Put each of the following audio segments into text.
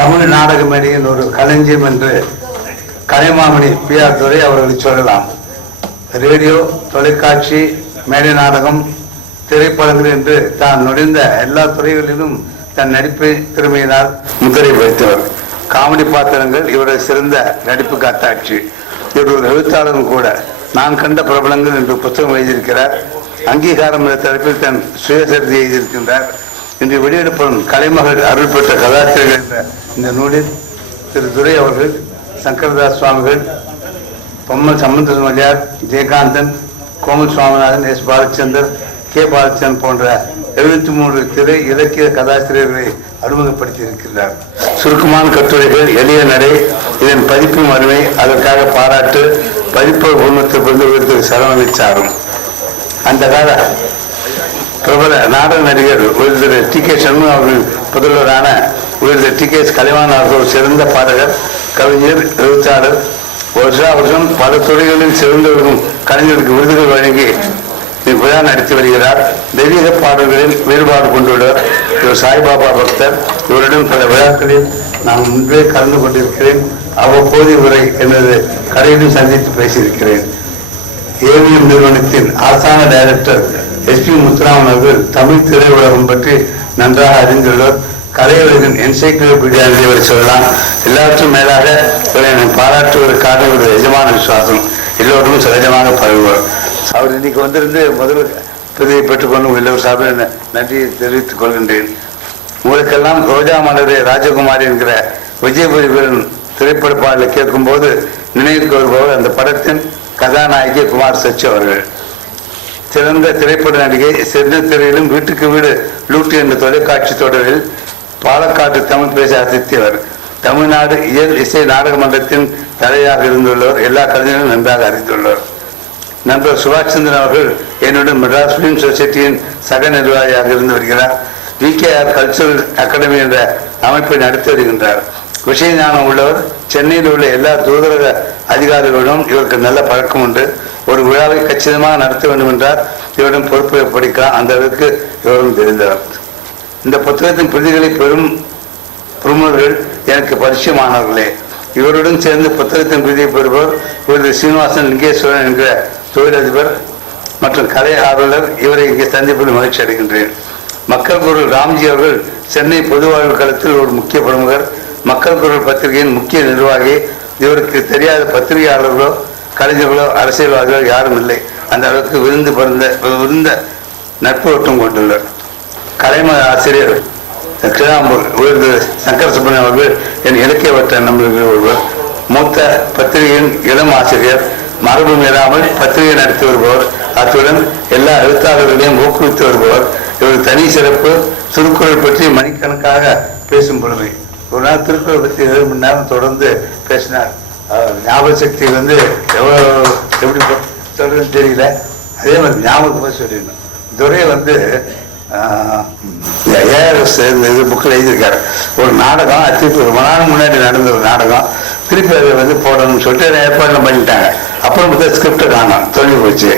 தமிழ் நாடக மேடையின் ஒரு களஞ்சியம் என்று கலைமாமணி பி.ஆர். துரை அவர்களை சொல்லலாம். ரேடியோ, தொலைக்காட்சி, மேடை நாடகம், திரைப்படங்கள் என்று தான் நுழைந்த எல்லா துறைகளிலும் தன் நடிப்பு திறமையினால் முத்திரை வைத்தவர். காமெடி பாத்திரங்கள் இவருடைய சிறந்த நடிப்பு காத்தாட்சி. இவர் ஒரு எழுத்தாளரும் கூட. நான் கண்ட பிரபலங்கள் என்று புத்தகம் எழுதியிருக்கிறார். அங்கீகாரம் என்ற தலைப்பில் தன் சுயசரிதை எழுதியிருக்கின்றார். இன்று வெளியிடப்படும் கலைமகள் அருள் பெற்ற கதாசிரியர்கள் என்ற இந்த நூலில் திரு துரை அவர்கள், சங்கரதாஸ் சுவாமிகள், பொம்மல் சம்பந்த மல்லியார், ஜெயகாந்தன், கோமல் சுவாமிநாதன், எஸ். பாலச்சந்தர், கே. பாலச்சந்தன் போன்ற 73 திரை இலக்கிய கதாசிரியர்களை அறிமுகப்படுத்தியிருக்கிறார். சுருக்கமான கட்டுரைகள், எளிய நடை, இதன் பதிப்பும் அருமை, அதற்காக பாராட்டு, பதிப்பு உண்மத்திலிருந்து உயர்த்து சரவணிச்சாரும். அந்த கால பிரபல நாடக நடிகர் உயர்ந்த டி. கே. சண்முகம் அவர்கள் புதல்வரான உயர்ந்த டி. கே. கலைவாணன் அவர்கள் சிறந்த பாடகர், கவிஞர், எழுத்தாளர். வருஷம் பல துறைகளில் சிறந்தவர்களும் கலைஞருக்கு விருதுகள் வழங்கி விழா நடத்தி வருகிறார். தெய்வீக பாடல்களில் வேறுபாடு கொண்டுள்ளவர். இவர் சாய்பாபா பக்தர். இவரிடம் பல விழாக்களில் நான் முன்பே கலந்து கொண்டிருக்கிறேன். அவ்வப்போது இவரை எனது கடையிலும் சந்தித்து பேசியிருக்கிறேன். ஏவிஎம் நிறுவனத்தின் ஆஸ்தான டைரக்டர் எஸ்.பி. முத்துராமன் அவர்கள் தமிழ் திரையுலகம் பற்றி நன்றாக அறிந்துள்ளவர். கலையுலகின் என்சைக்ளோபீடியா என்று இவரை சொல்லலாம். எல்லாவற்றும் மேலாக இவரை பாராட்டுவதற்காக ஒரு எஜமான விசுவாசம். எல்லோருக்கும் சகஜமாக பழகுவார். அவர் இன்னைக்கு வந்திருந்து முதல் பதிவை பெற்றுக்கொண்டு எல்லோரும் சார்பில் நன்றியை தெரிவித்துக் கொள்கின்றேன். உங்களுக்கெல்லாம் ரோஜா மலரே ராஜகுமாரி என்கிற விஜயபுரிகளின் திரைப்பட பாடலை கேட்கும் போது நினைவுக்கு வருபவர் அந்த படத்தின் கதாநாயகி குமார் சச்சு அவர்கள். சிறந்த திரைப்பட நடிகை. சிறந்த திரையிலும் வீட்டுக்கு வீடு லூட்டி என்ற தொலைக்காட்சி தொடரில் பாலக்காட்டு தமிழ் பேச அசத்தியவர். தமிழ்நாடு இயல் இசை நாடக மன்றத்தின் தலையாக இருந்துள்ளவர். எல்லா கலைஞர்களும் நன்றாக அறிந்துள்ளவர். நண்பர் சுபாஷ் சந்திரன் அவர்கள் என்னுடன் மெட்ராஸ் பிலிம் சொசைட்டியின் சக நிர்வாகியாக இருந்து வருகிறார். வி.கே.ஆர். கல்ச்சுரல் அகாடமி என்ற அமைப்பை நடத்தி வருகின்றார். விஷய ஞானம் உள்ளவர். சென்னையில் உள்ள எல்லா தூதரக அதிகாரிகளிடம் இவருக்கு நல்ல பழக்கம் உண்டு. ஒரு விழாவை கச்சிதமாக நடத்த வேண்டும் என்றால் இவரிடம் பொறுப்பை படிக்கலாம். அந்த அளவுக்கு இவரும் தெரிந்தவர். இந்த புத்தகத்தின் பிரதிகளை பெரும் பிரமுகர்கள் எனக்கு பரிச்சயமானவர்களே. இவருடன் சேர்ந்து புத்தகத்தின் பிரதியை பெறுபவர் இவரது சீனிவாசன் லிங்கேஸ்வரன் என்கிற தொழிலதிபர் மற்றும் கலை ஆர்வலர். இவரை இங்கே சந்திப்பில் மகிழ்ச்சி அடைகின்றேன். மக்கள் குரல் ராம்ஜி அவர்கள் சென்னை பொது வாழ்வு களத்தில் ஒரு முக்கிய பிரமுகர். மக்கள் குரல் பத்திரிகையின் முக்கிய நிர்வாகி. இவருக்கு தெரியாத பத்திரிகையாளர்களோ கலைஞர்களோ அரசியல்வாதிகளோ யாரும் இல்லை. அந்த அளவுக்கு விருந்த நட்பு வட்டம் கொண்டுள்ளார். கலைம ஆசிரியர் கிராம்பூர் உயர்ந்த சங்கர சுப்பிரமணியம் அவர்கள் என் இலக்கிய வட்ட நண்பர்கள் ஒருவர். மூத்த பத்திரிகையின் இளம் ஆசிரியர். மரபு மீறாமல் பத்திரிகை நடத்தி வருபவர். அத்துடன் எல்லா எழுத்தாளர்களையும் ஊக்குவித்து வருபவர். இவர் தனி சிறப்பு. திருக்குறள் பற்றி மணிக்கணக்காக பேசும் பொழுது ஒரு நாள் திருக்குறள் பற்றி 7 மணி நேரம் தொடர்ந்து பேசினார். ஞாபக சக்தி எப்படி சொல்றதுன்னு தெரியல. அதே மாதிரி ஞாபகமாக சொல்லிடணும். துரை இது புக்கில் எழுதியிருக்காரு. ஒரு நாடகம் திருப்பி ரொம்ப நாள் முன்னாடி நடந்த ஒரு நாடகம் திருப்பி அதை போடணும்னு சொல்லிட்டு ஏற்பாடுலாம் பண்ணிட்டாங்க. அப்புறம் ஸ்கிரிப்டை காணும் தொழில் போச்சு.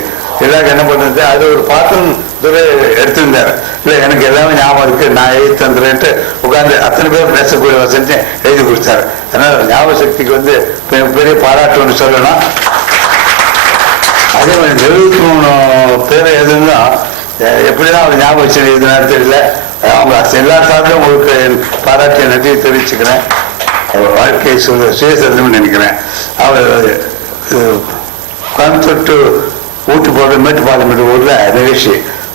எல்லாருக்கும் என்ன பண்ணுறது, அது ஒரு பாத்திரம் துறை எடுத்திருந்தார். இல்லை எனக்கு எல்லாமே ஞாபகம் இருக்கு, நான் எழுதி தந்துறேன்ட்டு உட்காந்து அத்தனை பேர் பேசக்கூடிய வசதி எழுதி கொடுத்தாரு. அதனால ஞாபக சக்திக்கு பெரிய பாராட்டு ஒன்று சொல்லணும். அதே மாதிரி 73 பேரை எதுன்னா எப்படிதான் அவர் ஞாபகம் வச்சு எழுதினாரு தெரியல. அவங்க எல்லா சார்பிலும் உங்களுக்கு பாராட்டிய நன்றியை தெரிவிச்சுக்கிறேன். அவர் வாழ்க்கையை சுயசரிதம்னு நினைக்கிறேன். அவர் கோயம்புத்தூர் டு ஊட்டி போடுற மேட்டுப்பாளையம் ஊரில்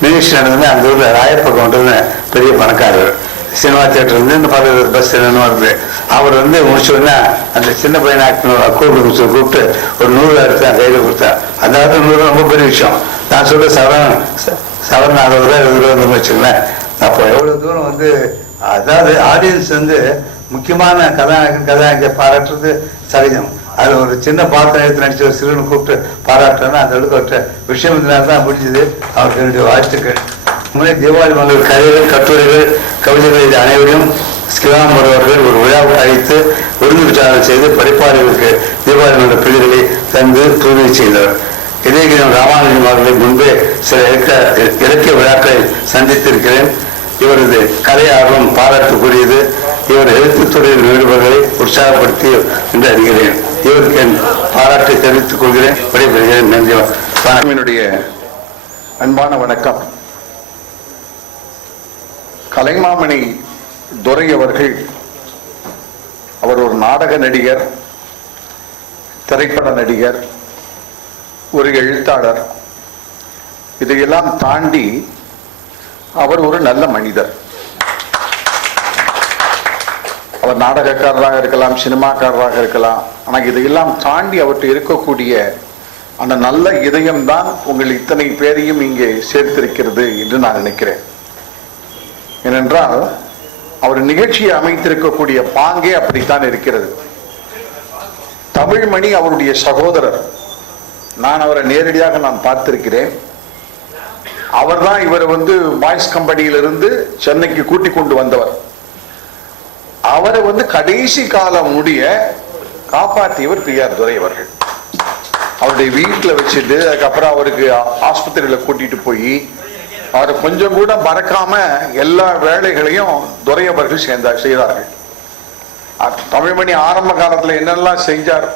நிகழ்ச்சி நடந்ததுன்னா அந்த ஊரில் ராயப்ப கவுண்டர்னு பெரிய பணக்காரர். சினிமா தியேட்டர்லேருந்து இந்த பல பஸ் என்னன்னு வருது. அவர் முடிச்சோடனே அந்த சின்ன பையனை கூப்பிட்டு ஒரு 100 எடுத்து கையில் கொடுத்தார். அந்த காலத்தில் 100 ரொம்ப பெரிய விஷயம். நான் சொல்ற சவரன் 60 ரூபா 70 ரூபா வச்சுங்களேன். அப்போ எவ்வளோ தூரம் அதாவது ஆடியன்ஸ் முக்கியமான கதாநாயகன் பாராட்டுறது சகஜம். அது ஒரு சின்ன பாத்திரம் எடுத்து நடிச்ச ஒரு சிறுவனை கூப்பிட்டு பாராட்டுறேன்னா அந்த அளவுக்கு விஷயம் தான் முடிஞ்சது. அவருக்கு என்னுடைய வாழ்த்துக்கள். முன்னே தீபாவளி மலர் கதைகள், கட்டுரைகள், கவிதைகள் இது அனைவரையும் ஸ்கிராம்பர் அவர்கள் ஒரு விழாவுக்கு அழைத்து விருந்து விசாரணை செய்து படைப்பாளர்களுக்கு தீபாவளி மலர் பிரிவுகளை தந்து தூய்மை செய்தவர். இதயகிரம் ராமானுஜம் அவர்களை முன்பே சில இலக்கிய விழாக்களை சந்தித்திருக்கிறேன். இவரது கலை ஆர்வம் பாராட்டுக்குரியது. இவர் எழுத்துத்துறையில் ஈடுபடுவதை உற்சாகப்படுத்தி என்று அறிகிறேன். இவருக்கு என் பாராட்டை தெரிவித்துக் கொள்கிறேன். விடைபெறுகிறேன். நன்றி. என்னுடைய அன்பான வணக்கம். கலைமாமணி துரை அவர்கள், அவர் ஒரு நாடக நடிகர், திரைப்பட நடிகர், ஒரு எழுத்தாளர். இதையெல்லாம் தாண்டி அவர் ஒரு நல்ல மனிதர். அவர் நாடகக்காரராக இருக்கலாம், சினிமாக்காரராக இருக்கலாம். ஆனால் இதையெல்லாம் தாண்டி அவற்றை இருக்கக்கூடிய அந்த நல்ல இதயம்தான் உங்கள் இத்தனை பேரையும் இங்கே சேர்த்திருக்கிறது என்று நான் நினைக்கிறேன். ஏனென்றால் அவர் நிகழ்ச்சியை அமைத்திருக்கக்கூடிய பாங்கே அப்படித்தான் இருக்கிறது. தமிழ்மணி அவருடைய சகோதரர். நான் அவரை நேரடியாக நான் பார்த்திருக்கிறேன். அவர் தான் இவர் பாய்ஸ் கம்பெனியிலிருந்து சென்னைக்கு கூட்டிக் கொண்டு வந்தவர். அவரை கடைசி காலம் முடிய காப்பாற்றியவர் பி.ஆர். துரை அவர்கள். அவருடைய வீட்டில் வச்சுட்டு அதுக்கப்புறம் அவருக்கு ஆஸ்பத்திரியில கூட்டிட்டு போய் அவரை கொஞ்சம் கூட மறக்காம எல்லா வேலைகளையும் துரை அவர்கள் செய்தார்கள். தமிழ்மணி ஆரம்ப காலத்துல என்னெல்லாம் செஞ்சார்.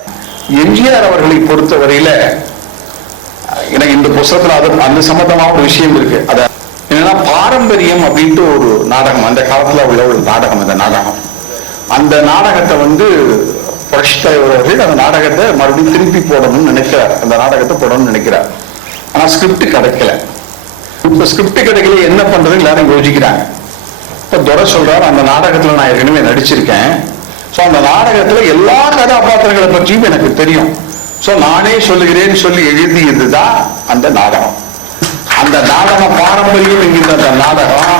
எம்ஜிஆர் அவர்களை பொறுத்தவரையில எனக்கு இந்த புத்தகத்துல அந்த சம்பந்தமான ஒரு விஷயம் இருக்கு. அத என்னன்னா, பாரம்பரியம் அப்படின்ட்டு ஒரு நாடகம், அந்த காலத்துல உள்ள ஒரு நாடகம். அந்த நாடகத்தை புரட்சி தலைவர் அவர்கள் அந்த நாடகத்தை மறுபடியும் திருப்பி போடணும்னு நினைக்கிறார். அந்த நாடகத்தை போடணும்னு நினைக்கிறார். ஆனா ஸ்கிரிப்ட் கிடைக்கல. இப்ப ஸ்கிரிப்ட் கிடைக்கல, என்ன பண்றது எல்லாரும் யோசிக்கிறாங்க. இப்ப துரை சொல்றாரு, அந்த நாடகத்துல நான் ஏற்கனவே நடிச்சிருக்கேன். சோ அந்த நாடகத்துல எல்லா கதாபாத்திரங்களை பற்றியும் எனக்கு தெரியும். சோ நானே சொல்லுகிறேன்னு சொல்லி எழுதியதுதான் அந்த நாடகம். அந்த நாடகம் பாரம்பரியம் என்கின்ற அந்த நாடகம்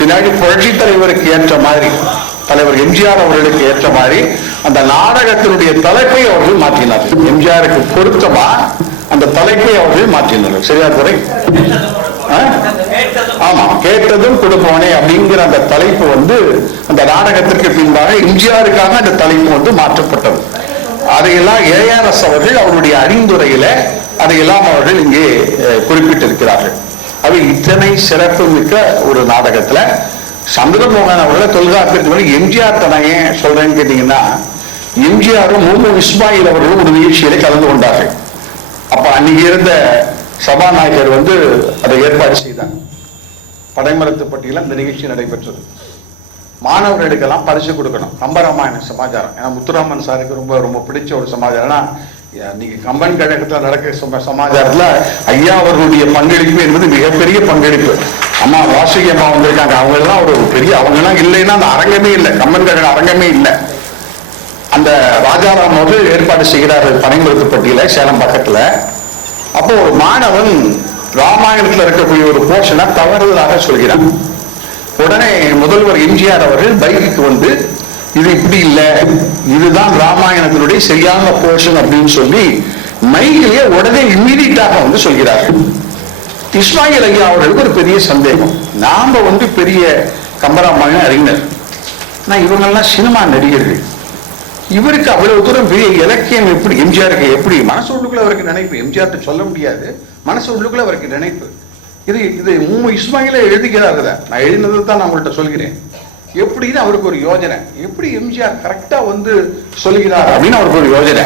பின்னாடி புரட்சி தலைவருக்கு ஏற்ற மாதிரி, தலைவர் எம்ஜிஆர் அவர்களுக்கு ஏற்ற மாதிரி அந்த நாடகத்தினுடைய தலைப்பை அவர்கள் மாற்றினார்கள். எம்ஜிஆருக்கு பொருத்தமா அந்த தலைப்பை அவர்கள் மாற்றினார்கள். சரியா துரை? ஆமா, கேட்டதும் கொடுப்பவனே அப்படிங்கிற அந்த தலைப்பு அந்த நாடகத்திற்கு பின்பாக எம்ஜிஆருக்காக அந்த தலைப்பு மாற்றப்பட்டது. அதையெல்லாம் ஏஆர்எஸ் அவர்கள் அவருடைய அறிந்துரையில அதையெல்லாம் அவர்கள் இங்கே குறிப்பிட்டிருக்கிறார்கள். அது இத்தனை சிறப்பு மிக்க ஒரு நாடகத்துல சந்திரமோகன் அவர்களை தொல்காப்பியத்துக்கு எம்ஜிஆர் தனையே சொல்றேன்னு கேட்டீங்கன்னா, எம்ஜிஆரும் முகமது இஸ்மாயில் அவர்களும் ஒரு நிகழ்ச்சியில கலந்து கொண்டார்கள். அப்ப அன்னைக்கு இருந்த சபாநாயகர் அதை ஏற்பாடு செய்தார். படைமரத்துப்பட்டியில இந்த நிகழ்ச்சி நடைபெற்றது. மாணவர்களுக்கெல்லாம் பரிசு கொடுக்கணும். கம்பராமாயண சமாச்சாரம். ஏன்னா முத்துராமன் சாருக்கு ரொம்ப ரொம்ப பிடிச்ச ஒரு சமாச்சாரம்னா, இன்னைக்கு கம்பன் கழகத்துல நடக்கிற சமாச்சாரத்துல ஐயா அவர்களுடைய பங்களிப்பு என்பது மிகப்பெரிய பங்களிப்பு. அம்மா வாசுகி அம்மா வந்திருக்காங்க. அவங்க எல்லாம் ஒரு பெரிய, அவங்க எல்லாம் இல்லைன்னா அந்த அரங்கமே இல்லை, கம்பன் கழக அரங்கமே இல்லை. அந்த ராஜாராம் அவர்கள் ஏற்பாடு செய்கிறார்கள் பனைமரத்துப்பட்டியில, சேலம் பக்கத்துல. அப்போ ஒரு மாணவன் ராமாயணத்துல இருக்கக்கூடிய ஒரு போர்ஷனை தவறுதலாக சொல்கிறான். உடனே முதல்வர் எம்ஜிஆர் அவர்கள் பைக்குக்கு இது இப்படி இல்லை, இதுதான் ராமாயணத்தினுடைய சரியான போர்ஷன் அப்படின்னு சொல்லி மைக்கிலேயே உடனே இம்மீடியட்டாக சொல்கிறார்கள். இஸ்மாயில் ஐயா அவர்களுக்கு ஒரு பெரிய சந்தேகம். நாம பெரிய கம்பராமாயண அறிஞர், ஆனா இவங்கெல்லாம் சினிமா நடிகர்கள், இவருக்கு அவ்வளவு தூரம் பெரிய இலக்கியம் எப்படி, எம்ஜிஆருக்கு எப்படி மனசு உள்ளுக்குள்ள அவருக்கு நினைப்பு, எம்ஜிஆர் சொல்ல முடியாது, மனசு உள்ளுக்குள்ள அவருக்கு நினைப்பு. இது இஸ்மாயில எழுதுகிறார்கள். நான் எழுதினது தான் நான் உங்கள்கிட்ட சொல்கிறேன். எப்படின்னு அவருக்கு ஒரு யோஜனை, எப்படி எம்ஜிஆர் கரெக்டா சொல்கிறார் அப்படின்னு அவருக்கு ஒரு யோஜனை.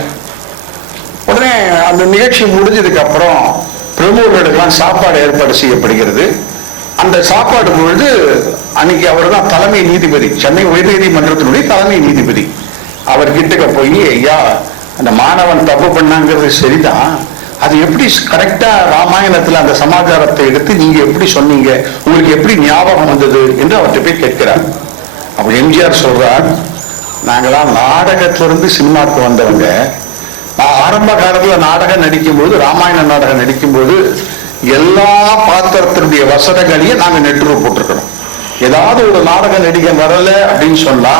உடனே அந்த நிகழ்ச்சி முடிஞ்சதுக்கு அப்புறம் பிரமுகர்களுக்கெல்லாம் சாப்பாடு ஏற்பாடு செய்யப்படுகிறது. அந்த சாப்பாடு பொழுது அன்னைக்கு அவர் தான் தலைமை நீதிபதி, சென்னை உயர்நீதிமன்றத்தினுடைய தலைமை நீதிபதி. அவர் கிட்டக்க போய், ஐயா அந்த மாணவன் தப்பு பண்ணாங்கிறது சரிதான், அது எப்படி கரெக்டா ராமாயணத்துல அந்த சமாச்சாரத்தை எடுத்து நீங்க எப்படி சொன்னீங்க, உங்களுக்கு எப்படி ஞாபகம் வந்தது என்று அவர்கிட்ட போய் கேட்கிறார். அப்ப எம்ஜிஆர் சொல்றார், நாங்களாம் நாடகத்திலிருந்து சினிமாவுக்கு வந்தவங்க. நான் ஆரம்ப காலத்துல நாடகம் நடிக்கும் போது, ராமாயண நாடகம் நடிக்கும் போது எல்லா பாத்திரத்தினுடைய வசனங்களையும் நாங்க நெட்டுரு போட்டிருக்கணும். ஏதாவது ஒரு நாடக நடிகன் வரல அப்படின்னு சொன்னா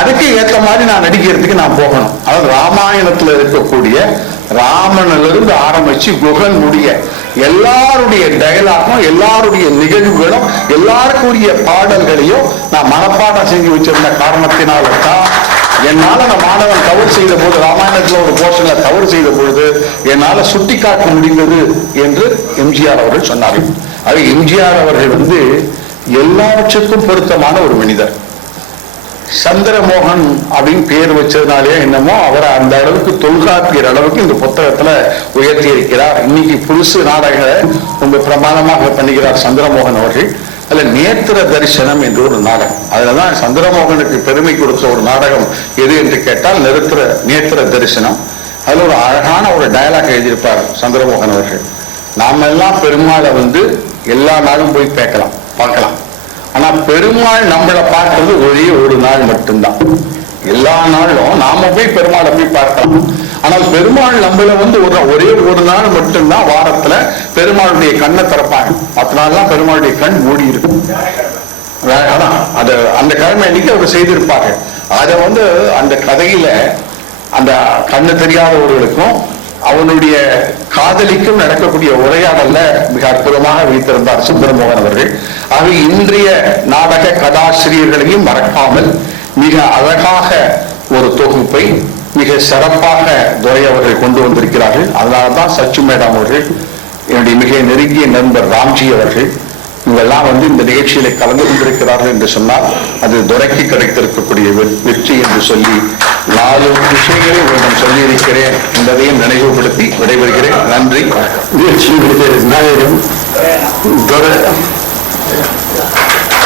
அதுக்கு ஏற்ற மாதிரி நான் நடிக்கிறதுக்கு நான் போகணும். அதாவது ராமாயணத்துல இருக்கக்கூடிய ராமனிலிருந்து ஆரம்பிச்சு குகன் முடிய எல்லாருடைய டயலாகும், எல்லாருடைய நிகழ்வுகளும், எல்லாருக்குரிய பாடல்களையும் நான் மனப்பாடம் செஞ்சு வச்சிருந்த காரணத்தினால்தான் என்னால அந்த மாணவன் தவறு செய்த போது, ராமாயணத்துல ஒரு போர்ஷன்ல தவறு செய்த பொழுது என்னால சுட்டி காட்ட முடிந்தது என்று எம்ஜிஆர் அவர்கள் சொன்னார்கள். அது எம்ஜிஆர் அவர்கள் எல்லாவற்றுக்கும் பொருத்தமான ஒரு மனிதர். சந்திரமோகன் அப்படின்னு பேர் வச்சதுனாலே என்னமோ அவரை அந்த அளவுக்கு தொல்காப்பியர் அளவுக்கு இந்த புத்தகத்துல உயர்த்தி இருக்கிறார். இன்னைக்கு புதுசு நாடக ரொம்ப பிரமாதமாக பண்ணுகிறார் சந்திரமோகன் அவர்கள். அதுல நேத்திர தரிசனம் என்று ஒரு நாடகம், அதுலதான் சந்திரமோகனுக்கு பெருமை கொடுத்த ஒரு நாடகம் எது என்று கேட்டால் நேத்திர தரிசனம். அதுல ஒரு அழகான ஒரு டயலாக் எழுதியிருப்பார் சந்திரமோகன் அவர்கள். நாம எல்லாம் பெருமாளை எல்லா நாளும் போய் பார்க்கலாம். ஆனா பெருமாள் நம்மளை பார்க்கறது ஒரே ஒரு நாள் மட்டும்தான். எல்லா நாளும் நாம போய் பெருமாளை போய் பார்க்கலாம். ஆனால் பெருமாள் நம்மள ஒரே ஒரு நாள் மட்டும்தான் வாரத்துல பெருமாளுடைய கண்ணை திறப்பாங்க. மற்ற நாள்லாம் பெருமாளுடைய கண் மூடி இருக்கும். அந்த கிழமை அன்னைக்கு அவர் செய்திருப்பாங்க. அதை அந்த கதையில அந்த கண்ணு தெரியாதவர்களுக்கும் அவனுடைய காதலிக்கும் நடக்கக்கூடிய உரையாடல்ல மிக அற்புதமாக வைத்திருந்தார் சுந்தரமோகன் அவர்கள். ஆக இன்றைய நாடக கதாசிரியர்களையும் மறக்காமல் மிக அழகாக ஒரு தொகுப்பை மிக சிறப்பாக துரை அவர்கள் கொண்டு வந்திருக்கிறார்கள். அதனால்தான் சச்சு மேடம் அவர்கள், என்னுடைய மிக நெருங்கிய நண்பர் ராம்ஜி அவர்கள் இவெல்லாம் இந்த நிகழ்ச்சியில கலந்து கொண்டிருக்கிறார்கள் என்று சொன்னால் அது துரைக்கு கிடைத்திருக்கக்கூடிய வெற்றி என்று சொல்லி 4 விஷயங்களை உங்களிடம் சொல்லியிருக்கிறேன் என்பதையும் நினைவுபடுத்தி விடைபெறுகிறேன். நன்றி. நிகழ்ச்சியினுடைய நாயகன் துரை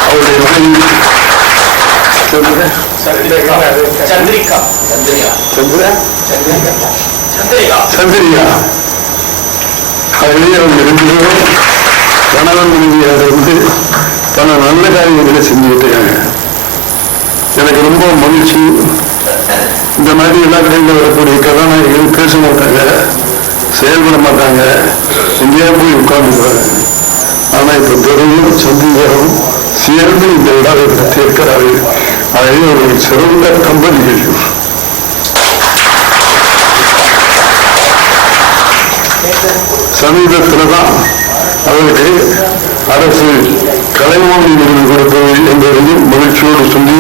அவருடைய சந்திரிகா அவங்க 2 பேரும் கணவன் மனைவியாக பல நல்ல காரியங்களை செஞ்சுக்கிட்டு இருக்காங்க. எனக்கு ரொம்ப மகிழ்ச்சி. இந்த மாதிரி எல்லா கடைகளில் வரக்கூடிய கதாநாயகிகள் பேச மாட்டாங்க, செயல்பட மாட்டாங்க, எங்கேயா போய் உட்கார்ந்துருவாங்க. ஆனா இப்ப துறையும் சந்திரரும் சேர்ந்து இந்த விழாவை இருக்கிறார்கள். ஆகவே அவர்கள் சிறந்த கம்பெனிகள். சமீபத்தில்தான் அவருக்கு அரசு கலைவாணி விருது கொடுப்பது என்பதையும் மகிழ்ச்சியோடு சொல்லி,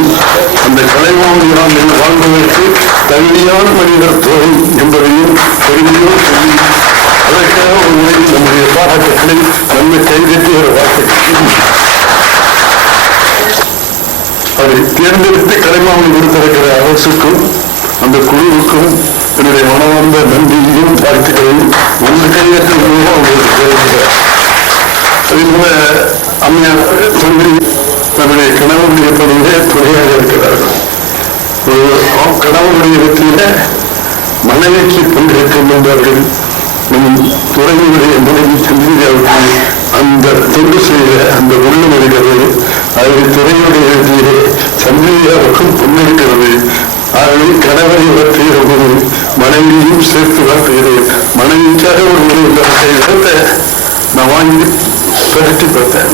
அந்த கலைவாணி விழாவில் வாழ்வதற்கு தகுதியான மனிதர் தேவை என்பதையும் பெருமையோடு சொல்லி, அதற்காக ஒரு முறை நம்முடைய பாராட்டுக்களை நன்மை கைதட்டிய வாழ்க்கை அதை தேர்ந்தெடுத்து கலைவாணி கொடுத்திருக்கிற அரசுக்கும் அந்த குழுவுக்கும் என்னுடைய மனமார்ந்த நன்றியையும் வாழ்த்துக்களையும் ஒன்று கையெழுத்து மூலம் அவங்களுக்கு தெரிவிக்கிறார். அதே போல அம்மையார் சொல்லி நம்முடைய கணவனுடைய பணியிலே துணையாக இருக்கிறார்கள். கணவனுடைய வெற்றியில மனைவிக்கு பங்கேற்கும் என்றார்கள். நம் துறையினுடைய மனைவி சந்திரியாவுக்கு அந்த தொண்டு செய்த அந்த உள்ளம் இருக்கிறது. அதில் துறையுடைய வெற்றியிலே சந்திரியாவுக்கும் பங்கேற்கிறது. ஆகவே கணவனை வெற்றிய போது மனைவியும் சேர்த்து வாழ்த்துகிறேன். மனைவிக்காக ஒரு இடத்தை நான் வாங்கி பரட்டி பார்த்தேன்.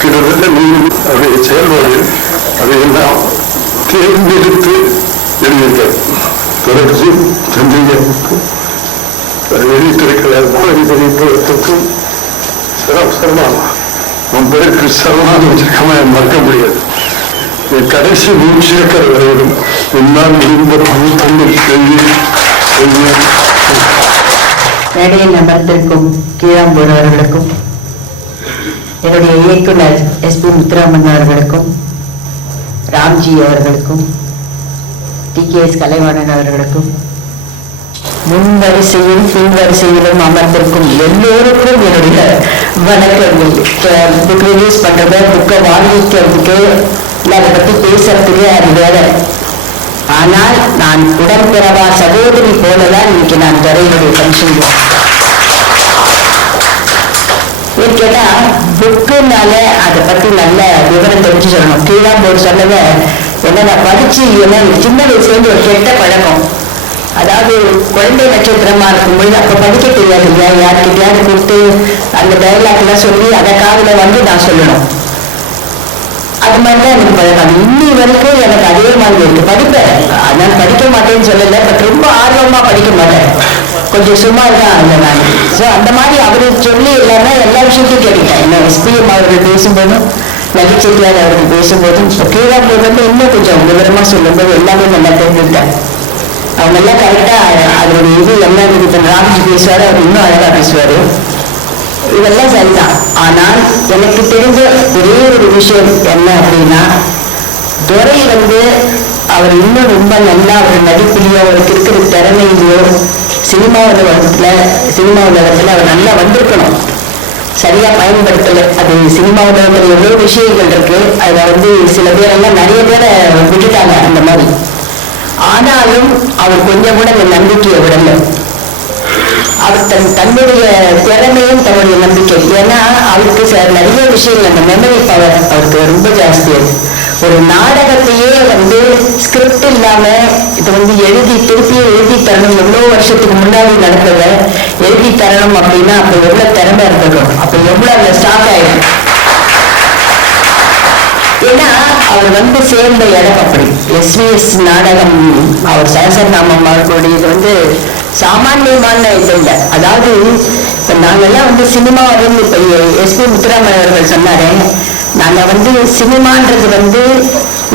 கிட்டத்தட்ட அவருடைய செயல்பாடு அதையெல்லாம் தேர்ந்தெடுத்து எழுதியிருக்கார். தொடர்ச்சி சந்திரியாவுக்கு வெளியிட்டிருக்கிறார். மனைவிக்கும் உன் பிறகு சரவணாக வச்சிருக்காம மறக்க முடியாது. என் கடைசி மூச்சேக்கர வரையிலும் என்னால் முடிந்த பகுத்தன்மை மேடையில் அமர்ந்திருக்கும் கீழாம்பூர் அவர்களுக்கும், என்னுடைய இயக்குனர் SP முத்துராமன் அவர்களுக்கும், ராம்ஜி அவர்களுக்கும், TKS கலைவாணன் அவர்களுக்கும், முன் வரிசையில் பின் வரிசையிலும் அமர்ந்திருக்கும் எல்லோருக்கும் என்னுடைய வணக்கங்கள். புக் ரிலீஸ் பண்றது, புக்கை வாங்கிக்கிறதுக்கு இல்லை அதை பற்றி பேசுறதுக்கு அது வேற. ஆனால் நான் உடன்பிறவா சகோதரி போலதான் இன்னைக்கு நான் துறையினுடைய ஃபங்க்ஷன். கேட்டா புக்குனால அதை பத்தி நல்ல விவரம் தெரிஞ்சு சொல்லணும். கீழாம்பூர் சொன்னதை என்ன நான் படிச்சு என்ன சின்ன வயசுலேருந்து ஒரு கெட்ட பழக்கம். அதாவது குழந்தை நட்சத்திரமா இருக்கும்போது அப்ப படிக்க தெரியாது இல்லையா, யாருக்கிட்டையாவது கொடுத்து அந்த டைலாக் எல்லாம் சொல்லி அதை காதுல நான் சொல்லணும். அது மாதிரிதான் எனக்கு பழக்கம். இன்னி வரைக்கும் எனக்கு அதே மாதிரி இருக்கு. படிப்பேன், அதனால படிக்க மாட்டேன்னு சொல்லல, பட் ரொம்ப ஆர்வமா படிக்க மாட்டேன், கொஞ்சம் சுமார் தான் அந்த நான். ஸோ அந்த மாதிரி அவரு சொல்லி எல்லாமே எல்லா விஷயத்தையும் கேட்டுட்டேன். என்ன SPM அவர்கள் பேசும்போதும் நகைச்செட்டியார் அவர்கள் பேசும்போதும் கீழாம்பூர் இன்னும் கொஞ்சம் விவரமா சொல்லும்போது எல்லாமே நல்லா தெரிஞ்சுட்டேன். அவங்க எல்லாம் கரெக்டா அதோட இது என்ன இது ராம்ஜி பேசுவாரு, அவர் இன்னும் அழகா பேசுவாரு. இதெல்லாம் சரிதான். ஆனால் எனக்கு தெரிஞ்ச ஒரே ஒரு விஷயம் என்ன அப்படின்னா, துரை வந்து அவர் இன்னும் ரொம்ப நல்லா அவர் நடிப்புலையோ அவருக்கு இருக்கிற திறமையிலையோ சினிமா உலகத்துல அவர் நல்லா வந்திருக்கணும். சரியா பயன்படுத்தலை. அது சினிமா உலகத்துல எவ்வளவு விஷயங்கள் இருக்கு. அதுல வந்து சில பேரெல்லாம் நிறைய பேரை விட்டுட்டாங்க அந்த மாதிரி. ஆனாலும் அவர் கொஞ்சம் கூட அந்த நம்பிக்கையை விடலை. அவர் தன்னுடைய திறமையும் தன்னுடைய நம்பிக்கை. ஏன்னா அவருக்கு நிறைய விஷயங்கள் அந்த மெமரி பவர் அவருக்கு ரொம்ப ஜாஸ்தியாது. ஒரு நாடகத்தையே வந்து ஸ்கிரிப்ட் இல்லாம இதை வந்து திருப்பியும் எழுதி தரணும். எவ்வளவு வருஷத்துக்கு முன்னாடி நடந்தத எழுதி தரணும் அப்படின்னா அப்ப எவ்வளவு திறமை இருந்திருக்கும், அப்ப எவ்வளவு அந்த ஸ்டாக் ஆயிடும். ஏன்னா அவர் வந்து சேர்ந்த இடம் அப்படி. எஸ்விஎஸ் நாடகம் அவர் சரசரநாமம் அவர்களுடைய இது வந்து சாமானியமான இது இல்லை. அதாவது இப்ப நாங்கெல்லாம் வந்து சினிமா வந்து இப்ப எஸ்பி முத்துராமன் அவர்கள் சொன்னாரு, நாங்க வந்து சினிமான்றது வந்து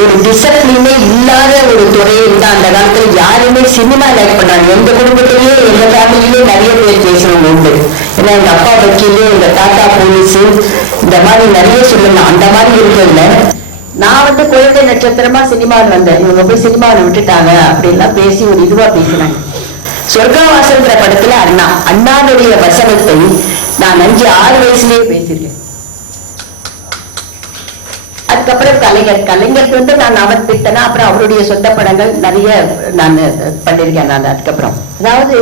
ஒரு டிசிப்ளினே இல்லாத ஒரு துறையை தான் அந்த காலத்துல யாருமே சினிமா லைக் பண்ணாங்க. எங்க குடும்பத்திலேயே எங்க ஃபேமிலியிலே நிறைய பேர் பேசுறவங்க உண்டு. ஏன்னா எங்க அப்பா வக்கீலு, எங்க தாத்தா போலீஸு, இந்த மாதிரி நிறைய சொல்லலாம். அந்த மாதிரி இருக்கிறதுல நான் வந்து குழந்தை நட்சத்திரமா சினிமாவில் வந்தேன். இவங்க போய் சினிமாவில் விட்டுட்டாங்க அப்படின்லாம் பேசி ஒரு இதுவா பேசினாங்க. சொர்க்கவாசல்ன்ற படத்துல அண்ணாவுடைய வசனத்தை நான் 5-6 வயசுலயே பேசியிருக்கேன். அதுக்கப்புறம் கலைஞருக்கு வந்து நான் அவர் திட்டனா அப்புறம் அவருடைய சொந்த படங்கள் நிறைய நான் பண்ணிருக்கேன். நான் அதுக்கப்புறம் அதாவது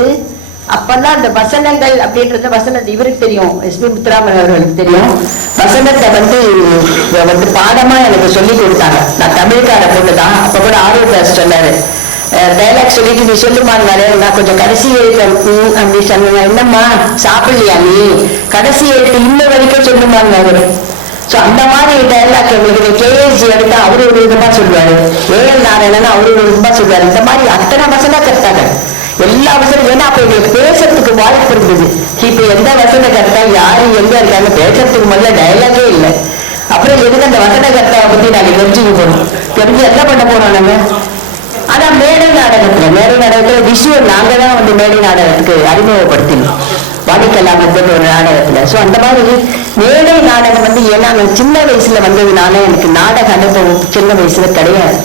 அப்பெல்லாம் அந்த வசனங்கள் அப்படின்றது வசனத்தை இவருக்கு தெரியும், எஸ்பி முத்துராமன் அவர்களுக்கு தெரியும். வசனத்தை வந்து பாடமா எனக்கு சொல்லி கொடுத்தாங்க. நான் தமிழ்கார பொண்ணுதான். அப்ப கூட ஆரோக்கியாஸ் சொன்னாரு, டைலாக் சொல்லிட்டு நீ சொல்லுமான்னாரு. நான் கொஞ்சம் கடைசி எழுத்து அப்படி சொன்னேன். என்னம்மா சாப்பிடலையா நீ, கடைசி எழுத்து இன்னும் வரைக்கும் சொல்லுமான்னாரு. சோ அந்த மாதிரி டைலாக் எங்களுக்கு கேஎஸ்ஜி எடுத்தா அவரு ஒரு விதமா சொல்லுவாரு, ஏஎல் நாராயணன் அவரு ஒரு விதமா சொல்லுவாரு. இந்த மாதிரி அத்தனை வசனம் கருத்தாங்க எல்லா வசனம். ஏன்னா அப்ப எங்களுக்கு பேசுறதுக்கு வாய்ப்பு இருந்தது. இப்ப எந்த வசன கருத்தா யாரு எங்க இருக்காங்க பேசுறதுக்கு முதல்ல டைலாகே இல்லை. அப்புறம் எதுக்கு அந்த வசன கருத்தாவை பத்தி நாங்க தெரிஞ்சுக்க போறோம், தெரிஞ்சு என்ன பண்ண போறோம் நாங்க. ஆனா மேடை நாடகத்துல விஷயம் நாங்க தான் வந்து மேடை நாடகத்துக்கு அறிமுகப்படுத்தினோம். வாடிக்கலாம் ஒரு நாடகத்துல. சோ அந்த மாதிரி மேடை நாடகம் வந்து ஏன்னா நான் சின்ன வயசுல வந்ததுனால எனக்கு நாடக அனுபவம் சின்ன வயசுல கிடையாது.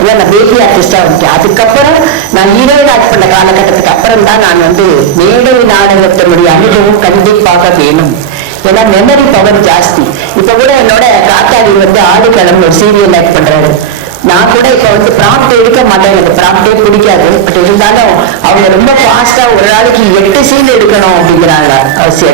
ஏன்னா நான் பேபி ஆர்டிஸ்டா இருக்கேன். அதுக்கப்புறம் நான் ஹீரோயின் ஆக்ட் பண்ண காலகட்டத்துக்கு அப்புறம் தான் நான் வந்து மேடை நாடகத்தினுடைய அனுபவம் கண்டிப்பாக வேணும். ஏன்னா மெமரி பவர் ஜாஸ்தி. இப்ப கூட என்னோட காத்தாடி வந்து ஆடுகளம் ஒரு சீரியல் ஆக்ட் பண்றாரு. நான் கூட இப்ப வந்து ப்ராம்ப்ட் எடுக்க மாட்டேன், எனக்கு ப்ராம்ப்டே பிடிக்காது. பட் இருந்தாலும் அவங்க ரொம்ப ஃபாஸ்டா ஒரு நாளைக்கு 8 சீன் எடுக்கணும் அப்படிங்கிறாங்க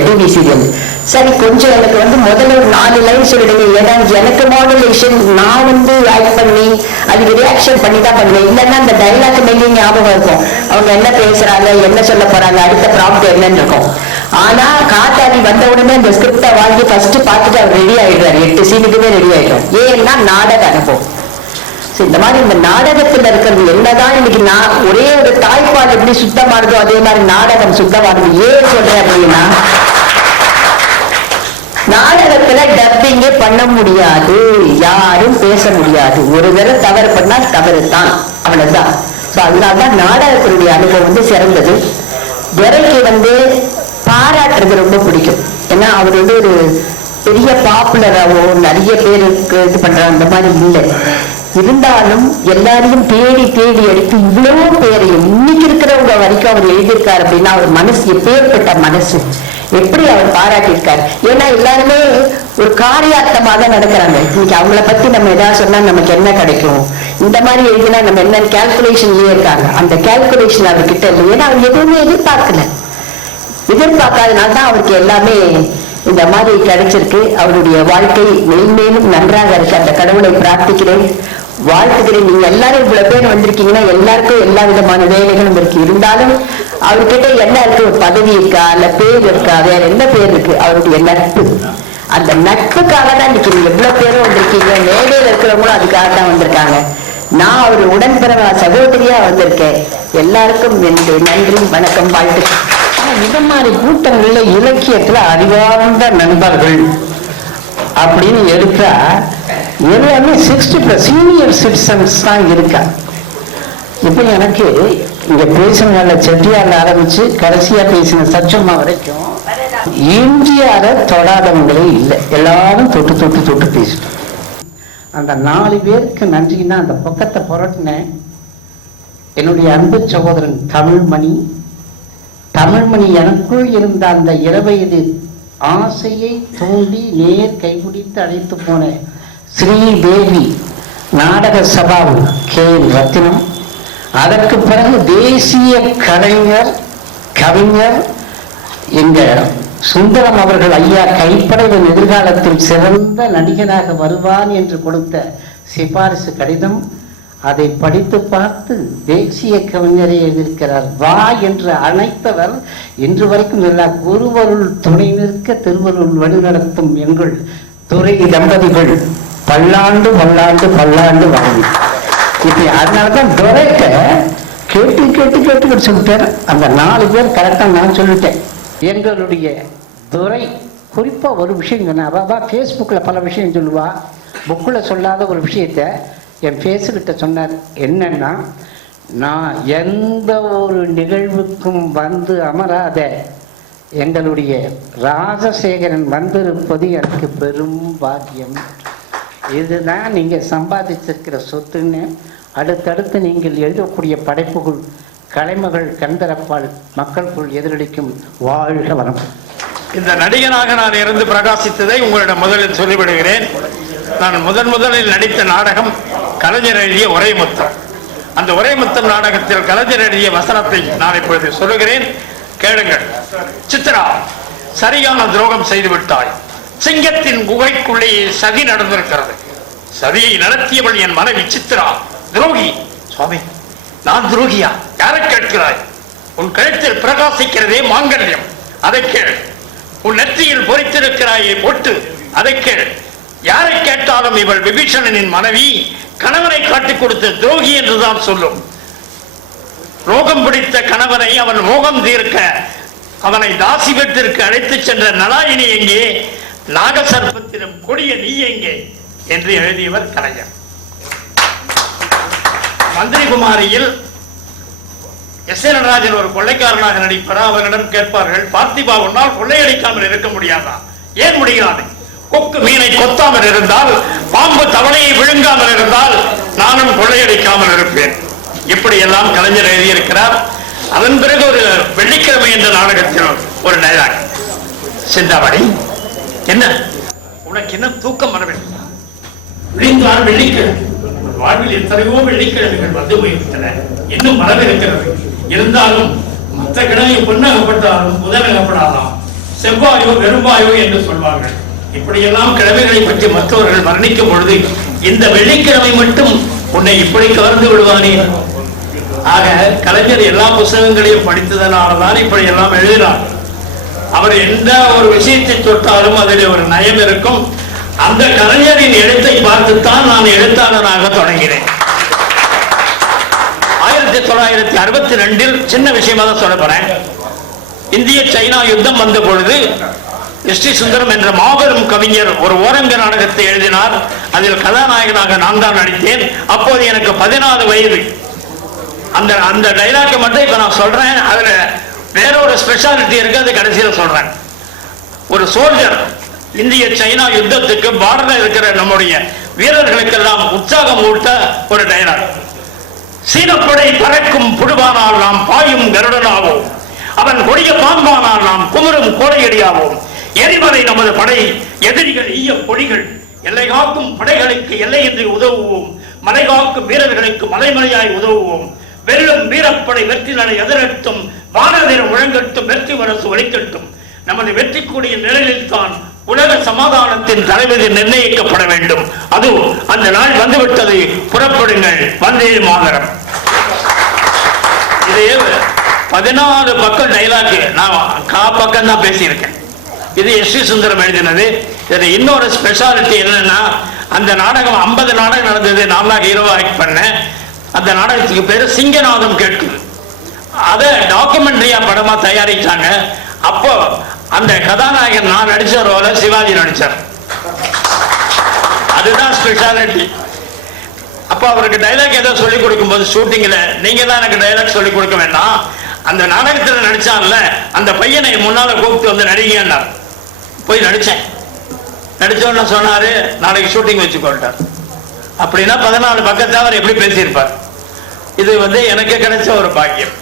டிவி சீரியல். சரி கொஞ்சம் எனக்கு வந்து முதல்ல ஒரு 4 லைன் சொல்லிடுங்க. ஏன்னா எனக்கு மாடுலேஷன் நான் வந்து ஆக்ட் பண்ணி அதுக்கு ரியாக்ஷன் பண்ணி தான் பண்ணுவேன். இல்லைன்னா அந்த டைலாக் மேலே ஞாபகம் இருக்கும், அவங்க என்ன பேசுறாங்க, என்ன சொல்ல போறாங்க, அடுத்த ப்ராம்ப்ட் என்னன்னு இருக்கும். ஆனா காத்தாடி வந்த உடனே இந்த ஸ்கிரிப்டை வாங்கி ஃபர்ஸ்ட் பார்த்துட்டு அவர் ரெடி ஆயிடுறாரு. 8 சீனுக்குமே ரெடி ஆயிடும். ஏன்னா நாடக அனுபவம். இந்த மாதிரி இந்த நாடகத்துல இருக்கிறது என்னதான் இன்னைக்கு நான் ஒரே ஒரு தாய்ப்பால் எப்படி சுத்தமானதோ அதே மாதிரி நாடகம் சுத்தமானது. ஏன் சொல்றேன் அப்படின்னா நாடகத்துல டப்பிங்கே பண்ண முடியாது, யாரும் பேச முடியாது. ஒரு தடவை தவறு பண்ணா தவறு தான், அவ்வளவுதான். அதனாலதான் நாடகத்தினுடைய அனுபவம் வந்து சிறந்தது. துரைக்கு வந்து பாராட்டுறது ரொம்ப பிடிக்கும். ஏன்னா அவர் வந்து ஒரு பெரிய பாப்புலராவோ நிறைய பேருக்கு இது பண்ற அந்த மாதிரி இல்லை. இருந்தாலும் எல்லாரையும் தேடி எடுத்து இவ்வளவு பேரையும் இன்னைக்கு இருக்கிறவங்க வரைக்கும் அவர் எழுதியிருக்காரு அப்படின்னா அவர் மனசு எப்பேற்பட்ட மனசு, எப்படி அவர் பாராட்டியிருக்காரு. ஏன்னா எல்லாருமே ஒரு காரியார்த்தமாக தான் நடக்கிறாங்க. இன்னைக்கு அவங்கள பத்தி நம்ம ஏதாவது சொன்னா நமக்கு என்ன கிடைக்கும், இந்த மாதிரி எழுதினா நம்ம என்ன கால்குலேஷன்லயே இருக்காங்க. அந்த கால்குலேஷன் அவர்கிட்ட இல்லை. ஏன்னா அவர் எதுவுமே எதிர்பார்க்காதனால்தான் அவருக்கு எல்லாமே இந்த மாதிரி கிடைச்சிருக்கு. அவருடைய வாழ்க்கை மேன்மேலும் நன்றாக இருக்கு. அந்த கடவுளை பிரார்த்திக்கிறேன், வாழ்த்துக்கிறேன். நீங்க எல்லாரும் இவ்வளவு பேர் வந்திருக்கீங்கன்னா எல்லாருக்கும் எல்லா விதமான வேலைகளும் இருக்கு. இருந்தாலும் அவர்கிட்ட என்ன இருக்கு, ஒரு பதவி இருக்கா, இல்ல பேர் இருக்கா, வேற என்ன பேர் இருக்கு, அவருடைய நட்பு. அந்த நட்புக்காக தான் இன்னைக்கு நீங்க எவ்வளவு பேரும் வந்திருக்கீங்க. மேடையில் இருக்கிறவங்களும் அதுக்காக தான் வந்திருக்காங்க. நான் ஒரு உடன்பிறவா சகோதரியா வந்திருக்கேன். எல்லாருக்கும் என்னுடைய நன்றி, வணக்கம், வாழ்த்துக்கள். இது மாதிரி கூட்டங்கள்ல இலக்கியத்துல அறிவார்ந்த நண்பர்கள் அப்படின்னு எடுத்தா எல்லாமே 60+ சீனியர் சிட்டிசன்ஸ் தான் இருக்கா. இப்ப எனக்கு இங்க பேசின செட்டியார்ல ஆரம்பிச்சு கடைசியா பேசின சச்சம்மா வரைக்கும் எம்ஜிஆரை தொடாதவங்களே இல்லை. எல்லாரும் தொட்டு பேசிட்டோம். அந்த 4 பேருக்கு நன்றின்னா அந்த பக்கத்தை புரட்டினேன். என்னுடைய அன்பு சகோதரன் தமிழ்மணி எனக்குள் இருந்த அந்த 20 ஆசையை தூண்டி நேர் கைபிடித்து அழைத்து போன ஸ்ரீதேவி, நாடக சபாவு KL ரத்தினம், அதற்கு பிறகு தேசிய கவிஞர் எங்க சுந்தரம் அவர்கள் ஐயா கைப்படையின் எதிர்காலத்தில் சிறந்த நடிகனாக வருவான் என்று கொடுத்த சிபாரிசு கடிதம், அதை படித்து பார்த்து தேசிய கவிஞரை எழுதியிருக்கிறார். வா என்று அழைத்தவர் இன்று வரைக்கும் எல்லா குருவருள் துணை நிற்க திருவருள் வழிநடத்தும் எங்கள் துறை தம்பதிகள் பல்லாண்டு பல்லாண்டு பல்லாண்டு வாழ்வி. இப்ப அதனாலதான் துரைக்க கேட்டு சொல்லிட்டேன். அந்த 4 பேர் கரெக்டா நான் சொல்லிட்டேன். எங்களுடைய துரை குறிப்பா ஒரு விஷயம் சொன்ன, அவ ஃபேஸ்புக்கில் பல விஷயம் சொல்லுவா, புக்கில் சொல்லாத ஒரு விஷயத்த என் ஃபேஸுக்கிட்ட சொன்னார். என்னன்னா, நான் எந்த ஒரு நிகழ்வுக்கும் வந்து அமராத எங்களுடைய ராஜசேகரன் வந்திருப்பது எனக்கு பெரும் பாக்கியம். இதுதான் நீங்கள் சம்பாதிச்சிருக்கிற சொத்துன்னு அடுத்தடுத்து நீங்கள் எழுதக்கூடிய படைப்புகள் கலைமகள் கந்தரப்பால் மக்களுக்குள் எதிரொலிக்கும். வாழ்க வரம். இந்த நடிகனாக நான் இருந்து பிரகாசித்ததை உங்களிடம் முதலில் சொல்லிவிடுகிறேன். நான் முதலில் நடித்த நாடகம் கலைஞர் எழுதிய உரைமுத்தம். அந்த உரைமுத்தம் நாடகத்தில் கலைஞர் எழுதிய வசனத்தை நான் இப்பொழுது சொல்லுகிறேன், கேளுங்கள். சித்ரா, சரியான துரோகம் செய்து விட்டாய். சிங்கத்தின் குகைக்குள்ளேயே சதி நடந்திருக்கிறது. சதியை நடத்தியவள் என் மனைவி சித்ரா. துரோகி. சுவாமி, நான் துரோகியா? யாரை கேட்கிறாய்? உன் கழுத்தில் பிரகாசிக்கிறதே மாங்கல்யம், அதை கேள். உன் நெற்றியில் பொறித்திருக்கிறாயே பொட்டு, அதை கேள். யாரை கேட்டாலும் இவள் விபீஷணனின் மனைவி, கணவனை காட்டிக் கொடுத்த துரோகி என்றுதான் சொல்லும். ரோகம் பிடித்த கணவனை அவன் மோகம் தீர்க்க அவனை தாசி வீட்டிற்கு அழைத்துச் சென்ற நலாயினி எங்கே? நாகசர்ப்பத்திலும் கொடிய நீ எங்கே என்று எழுதியவர் கலைஞர். மந்திரிகுமாரியில் எஸ். ஏ. நடராஜன் ஒரு கொள்ளைக்காரனாக நடிப்பாரா? அவரிடம் கேட்பார்கள், பார்த்திபா உன்னால் கொள்ளையடிக்காமல் இருக்க முடியாதா? ஏன் முடியாது? கொக்கு மீனை கொத்தாமல் இருந்தால், பாம்பு தவளையை விழுங்காமல் இருந்தால் நானும் கொள்ளையடிக்காமல் இருப்பேன். இப்படி எல்லாம் கலைஞர் எழுதியிருக்கிறார். அதன் பிறகு ஒரு வெள்ளிக்கிழமை என்ற நாடகத்தில் ஒரு டயலாக். சிந்தாமணி, என்ன உனக்கு என்ன தூக்கம் வரவில்லை? விழிந்தால் வெள்ளிக்கிழமை. வாழ்வில் எத்தனையோ வெள்ளிக்கிழமைகள் வந்து போய்விட்டன, இன்னும் வரவிருக்கிறது. இருந்தாலும் மற்ற கிழமை பொன்னகப்பட்டாலும் புதனகப்படாதாம், செவ்வாயோ வெறும்பாயோ என்று சொல்வார்கள். இப்படியெல்லாம் கிழமைகளை பற்றி மற்றவர்கள் வர்ணிக்கும் பொழுது இந்த வெள்ளிக்கிழமை மட்டும் உன்னை இப்படி கவர்ந்து விடுவானே. ஆக கலைஞர் எல்லா புத்தகங்களையும் படித்ததனால்தான் இப்படி எல்லாம் எழுதினார். அவர் எந்த ஒரு விஷயத்தை தொட்டாலும் அதில் ஒரு நயம் இருக்கும். அந்த கலைஞரின் எழுத்தை பார்த்துத்தான் நான் எழுத்தாளராக தொடங்கினேன். 1962 சின்ன விஷயமா தான் சொல்ல போறேன். இந்திய சைனா யுத்தம் வந்த பொழுது எஸ். டி. சுந்தரம் என்ற மாபெரும் கவிஞர் ஒரு ஓரங்க நாடகத்தை எழுதினார். அதில் கதாநாயகனாக நான் தான் நடித்தேன். அப்போது எனக்கு 14 வயது. அந்த டைலாக்கை மட்டும் இப்ப நான் சொல்றேன். அதுல வேற ஒரு ஸ்பெஷாலிட்டி இருக்கு, அது கடைசியில் சொல்றேன். ஒரு சோல்ஜர் இந்திய சைனா யுத்தத்துக்கு பார்டர்ல இருக்கிற நம்முடைய வீரர்களுக்கெல்லாம் உற்சாகம் ஊட்ட ஒரு டைலாக். சீனப்படை பறக்கும் புடுவானால் நாம் பாயும் கருடனாவோம், அவன் கொடிய பாம்பானால் நாம் குமரும் கோடையடியாவோம். எரிமலை நமது படை, எதிரிகள் ஈய பொடிகள், எல்லை காக்கும் படைகளுக்கு எல்லையின்றி உதவுவோம், மலை காக்கும் வீரர்களுக்கு மலைமலையாய் உதவுவோம். வெல்லும் வீரப்படை வெற்றி நடை எதிரட்டும், வானதிரம் முழங்கட்டும், வெற்றி வரசு ஒழிக்கட்டும். நமது வெற்றி கூடிய நிலையில் தான் உலக சமாதானத்தின் தலைவிதி நிர்ணயிக்கப்பட வேண்டும். அது அந்த நாள் வந்துவிட்டது. புறப்படுங்கள், வந்தே மாதரம். இதே 14 பக்கம் டைலாக் நான் பக்கம் தான் பேசியிருக்கேன். இது எஸ். டி. சுந்தரம் எழுதினது. இது இன்னொரு ஸ்பெஷாலிட்டி என்னன்னா, அந்த நாடகம் 50 நாடகம் நடந்தது. நான் தான் ஹீரோவா ஆக்ட் பண்ணேன். அந்த நாடகத்துக்கு பேரு சிங்கநாதம் கேட்குது. அதை டாக்குமெண்ட்ரியா படமா தயாரிச்சாங்க. அப்போ அந்த கதாநாயகன் நான் நடிச்ச ரோல சிவாஜி நடிச்சார். அதுதான் ஸ்பெஷாலிட்டி. அப்போ அவருக்கு டைலாக் ஏதோ சொல்லிக் கொடுக்கும் போது ஷூட்டிங்ல, நீங்க தான் எனக்கு டைலாக் சொல்லிக் கொடுக்க வேண்டாம், அந்த நாடகத்தில் நடிச்சான்ல அந்த பையனை முன்னால கூப்பிட்டு வந்து நடிகன்னார். போய் நடிச்சேன். நடிச்சோன்னு சொன்னாரு, நாளைக்கு ஷூட்டிங் வச்சுக்கொண்டார். அப்படின்னா 14 பக்கத்தை அவர் எப்படி பேசியிருப்பார். இது எனக்கு கிடைச்ச ஒரு பாக்கியம்.